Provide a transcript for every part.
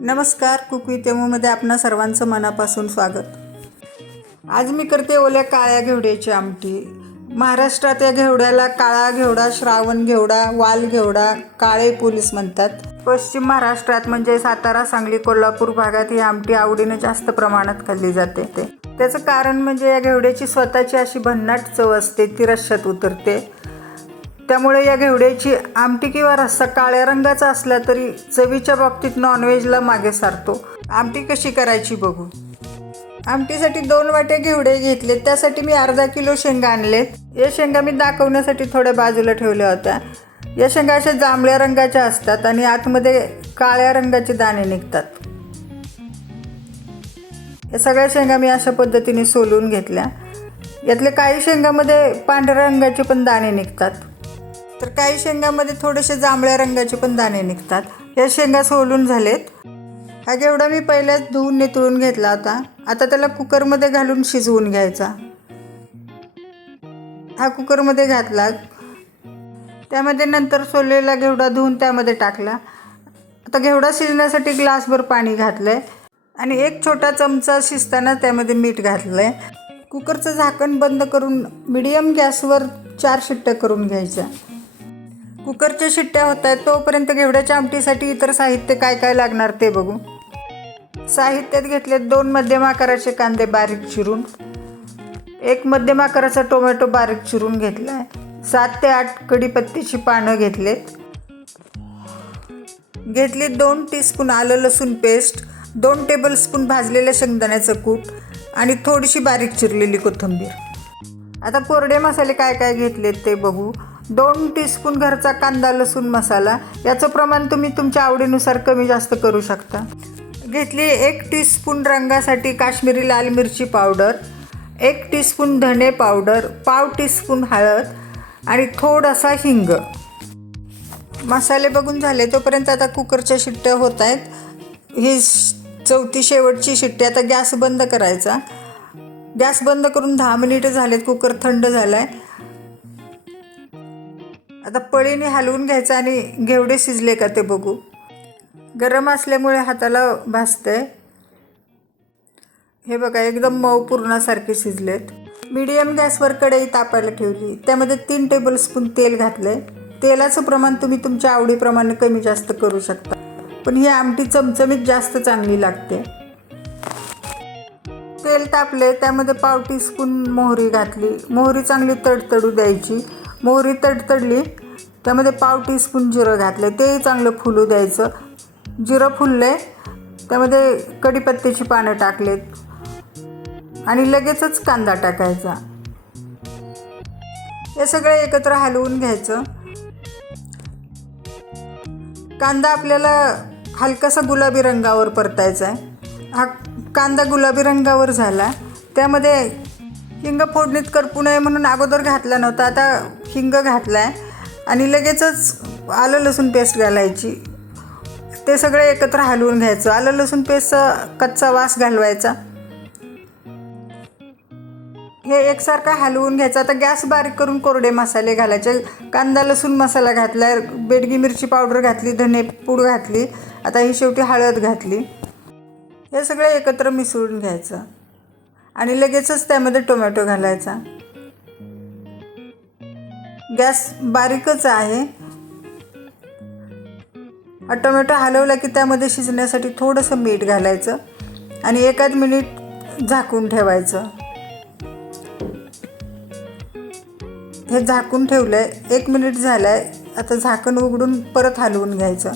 नमस्कार, cook with यमूमध्ये आपणा सर्वांचं मनापासून स्वागत. आज मी करते ओल्या काळ्या घेवड्याची आमटी. महाराष्ट्रात या घेवड्याला काळा घेवडा, श्रावण घेवडा, वाल घेवडा, काळे पोलीस म्हणतात. पश्चिम महाराष्ट्रात म्हणजे सातारा, सांगली, कोल्हापूर भागात ही आमटी आवडीने जास्त प्रमाणात खाल्ली जाते. त्याचं कारण म्हणजे या घेवड्याची स्वतःची अशी भन्नाट चव असते, ती रश्श्यात उतरते. त्यामुळे या घेवड्याची आमटी किंवा रस्सा काळ्या रंगाचा असला तरी चवीच्या बाबतीत नॉनव्हेजला मागे सारतो. आमटी कशी करायची बघू. आमटीसाठी 2 वाटे घेवडे घेतले. त्यासाठी मी अर्धा किलो शेंगा आणलेत. या शेंगा मी दाखवण्यासाठी थोड्या बाजूला ठेवल्या होत्या. या शेंगा अशा जांभळ्या रंगाच्या असतात आणि आतमध्ये काळ्या रंगाचे दाणे निघतात. या सगळ्या शेंगा मी अशा पद्धतीने सोलून घेतल्या. यातले काही शेंगामध्ये पांढऱ्या रंगाचे पण दाणे निघतात, तर काही शेंगामध्ये थोडेसे जांभळ्या रंगाचे पण दाणे निघतात. या शेंगा सोलून झालेत. हा घेवडा मी पहिल्याच धुवून नितळून घेतला होता. आता त्याला कुकरमध्ये घालून शिजवून घ्यायचा. हा कुकरमध्ये घातला. त्यामध्ये नंतर सोललेला घेवडा धुवून त्यामध्ये टाकला. आता घेवडा शिजण्यासाठी ग्लासभर पाणी घातलं आहे आणि 1 छोटा चमचा शिजताना त्यामध्ये मीठ घातलं आहे. कुकरचं झाकण बंद करून मीडियम गॅसवर 4 शिट्ट्या करून घ्यायच्या. कुकरच्या शिट्ट्या होत आहेत तोपर्यंत घेवड्याच्या आमटीसाठी इतर साहित्य काय काय लागणार ते बघू. साहित्यात घेतले 2 मध्यम आकाराचे कांदे बारीक चिरून, 1 मध्यम आकाराचा टोमॅटो बारीक चिरून घेतला आहे, 7 ते 8 कढीपत्त्याची पानं घेतली 2 टीस्पून आलं लसूण पेस्ट, 2 टेबलस्पून भाजलेल्या शेंगदाण्याचं कूट आणि थोडीशी बारीक चिरलेली कोथिंबीर. आता कोरडे मसाले काय काय घेतलेत ते बघू. 2 टीस्पून घरचा कांदा लसूण मसाला. याचं प्रमाण तुम्ही तुमच्या आवडीनुसार कमी जास्त करू शकता. घेतली 1 टीस्पून रंगासाठी काश्मीरी लाल मिरची पावडर, 1 टीस्पून धणे पावडर, पाव टीस्पून हळद आणि थोडासा हिंग. मसाले बघून झाले तोपर्यंत आता कुकरच्या शिट्ट्या होत आहेत. ही 4थी शेवटची शिट्टी. आता गॅस बंद करायचा. गॅस बंद करून 10 मिनिटं झालेत. कुकर थंड झाला आहे. आता पळीने हलवून घ्यायचं आणि घेवडे शिजले का ते बघू. गरम असल्यामुळे हाताला भाजतंय. हे बघा, एकदम मऊ पुरणासारखे शिजलेत. मीडियम गॅसवर कढई तापायला ठेवली. त्यामध्ये 3 टेबलस्पून तेल घातलं. तेलाचं प्रमाण तुम्ही तुमच्या आवडीप्रमाणे कमी जास्त करू शकता, पण ही आमटी चमचमीत जास्त चांगली लागते. तेल तापले. त्यामध्ये पाव टीस्पून मोहरी घातली. मोहरी चांगली तडतडू द्यायची. मोहरी तडतडली. त्यामध्ये पाव टीस्पून जिरं घातलं. तेही चांगलं फुलू द्यायचं. जिरं फुलले. त्यामध्ये कढीपत्त्याची पानं टाकलेत आणि लगेचच कांदा टाकायचा. हे सगळं एकत्र हलवून घ्यायचं. कांदा आपल्याला हलकासा गुलाबी रंगावर परतायचा आहे. हा कांदा गुलाबी रंगावर झाला. त्यामध्ये हिंग फोडणीत करपू नये म्हणून अगोदर घातला नव्हता, आता हिंग घातला आहे आणि लगेचच आलं लसूण पेस्ट घालायची. ते सगळं एकत्र हलवून घ्यायचं. आलं लसूण पेस्टचा कच्चा वास घालवायचा. हे एकसारखं हलवून घ्यायचं. आता गॅस बारीक करून कोरडे मसाले घालायचे. कांदा लसूण मसाला घातला, बेडगी मिरची पावडर घातली, धने पूड घातली. आता ही शेवटी हळद घातली. हे सगळं एकत्र मिसळून घ्यायचं आणि लगेचच त्यामध्ये टोमॅटो घालायचा. गॅस बारीकच आहे. टोमॅटो हलवला की त्यामध्ये शिजण्यासाठी थोडंसं मीठ घालायचं आणि 1 मिनिट झाकून ठेवायचं. हे झाकून ठेवलं आहे. 1 मिनिट झालं आहे. आता झाकण उघडून परत हलवून घ्यायचं.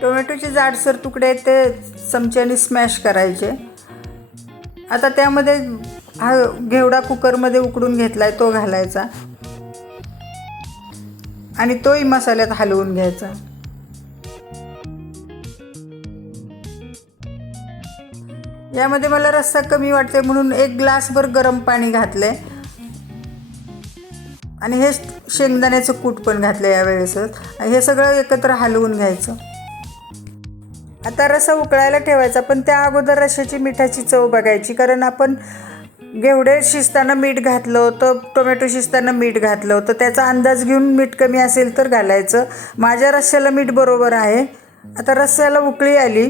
टोमॅटोचे जाडसर तुकडे आहेत ते चमच्याने स्मॅश करायचे. आता त्यामध्ये हा घेवडा कुकरमध्ये उकडून घेतला आहे तो घालायचा आणि तोही मसाल्यात हलवून घ्यायचा. यामध्ये मला रस्सा कमी वाटते म्हणून 1 ग्लासभर गरम पाणी घातलं आहे आणि हे शेंगदाण्याचं कूट पण घातलं यावेळेसच. हे सगळं एकत्र हलवून घ्यायचं. आता रस्सा उकळायला ठेवायचा, पण त्या अगोदर रश्श्याची मिठाची चव बघायची, कारण आपण घेवडे शिजताना मीठ घातलं होतं, टोमॅटो शिजताना मीठ घातलं होतं. त्याचा अंदाज घेऊन मीठ कमी असेल तर घालायचं. माझ्या रश्श्याला मीठ बरोबर आहे आता रस्स्याला उकळी आली.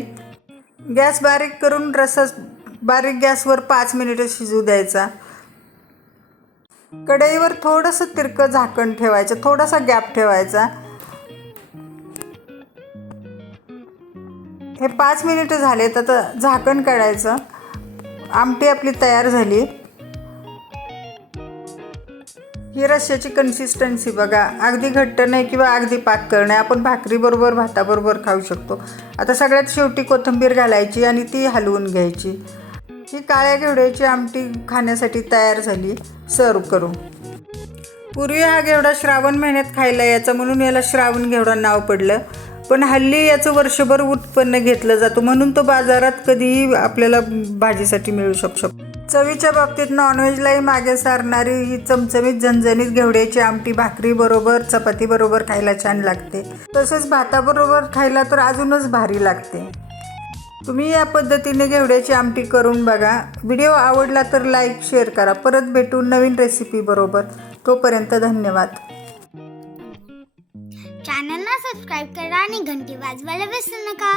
गॅस बारीक करून रस्सा बारीक गॅसवर 5 मिनिटं शिजू द्यायचा. कढईवर थोडंसं तिरकं झाकण ठेवायचं, थोडासा गॅप ठेवायचा. हे 5 मिनिटं झालेत. आता झाकण काढायचं. आमटी आपली तयार झाली. ही रश्श्याची कन्सिस्टन्सी बघा, अगदी घट्ट नाही किंवा अगदी पातळ नाही. आपण भाकरीबरोबर भाताबरोबर खाऊ शकतो. आता सगळ्यात शेवटी कोथिंबीर घालायची आणि ती हलवून घ्यायची. ही काळ्या घेवड्याची आमटी खाण्यासाठी तयार झाली. सर्व करू. पूर्वी हा घेवडा श्रावण महिन्यात खायला यायचा म्हणून याला श्रावण घेवडा नाव पडलं. पण हल्ली याचं वर्षभर उत्पन्न घेतलं जातं म्हणून तो बाजारात कधीही आपल्याला भाजीसाठी मिळू शकतो. चवीच्या बाबतीत नॉनव्हेजलाही मागे सारणारी ही चमचमीत झणझणीत घेवड्याची आमटी भाकरीबरोबर चपातीबरोबर खायला छान लागते. तसेच भाताबरोबर खायला तर अजूनच भारी लागते. तुम्ही या पद्धतीने घेवड्याची आमटी करून बघा. व्हिडिओ आवडला तर लाईक शेअर करा. परत भेटू नवीन रेसिपी बरोबर. तोपर्यंत धन्यवाद. चॅनलला सबस्क्राईब करा आणि घंटी वाजवायला विसरू नका.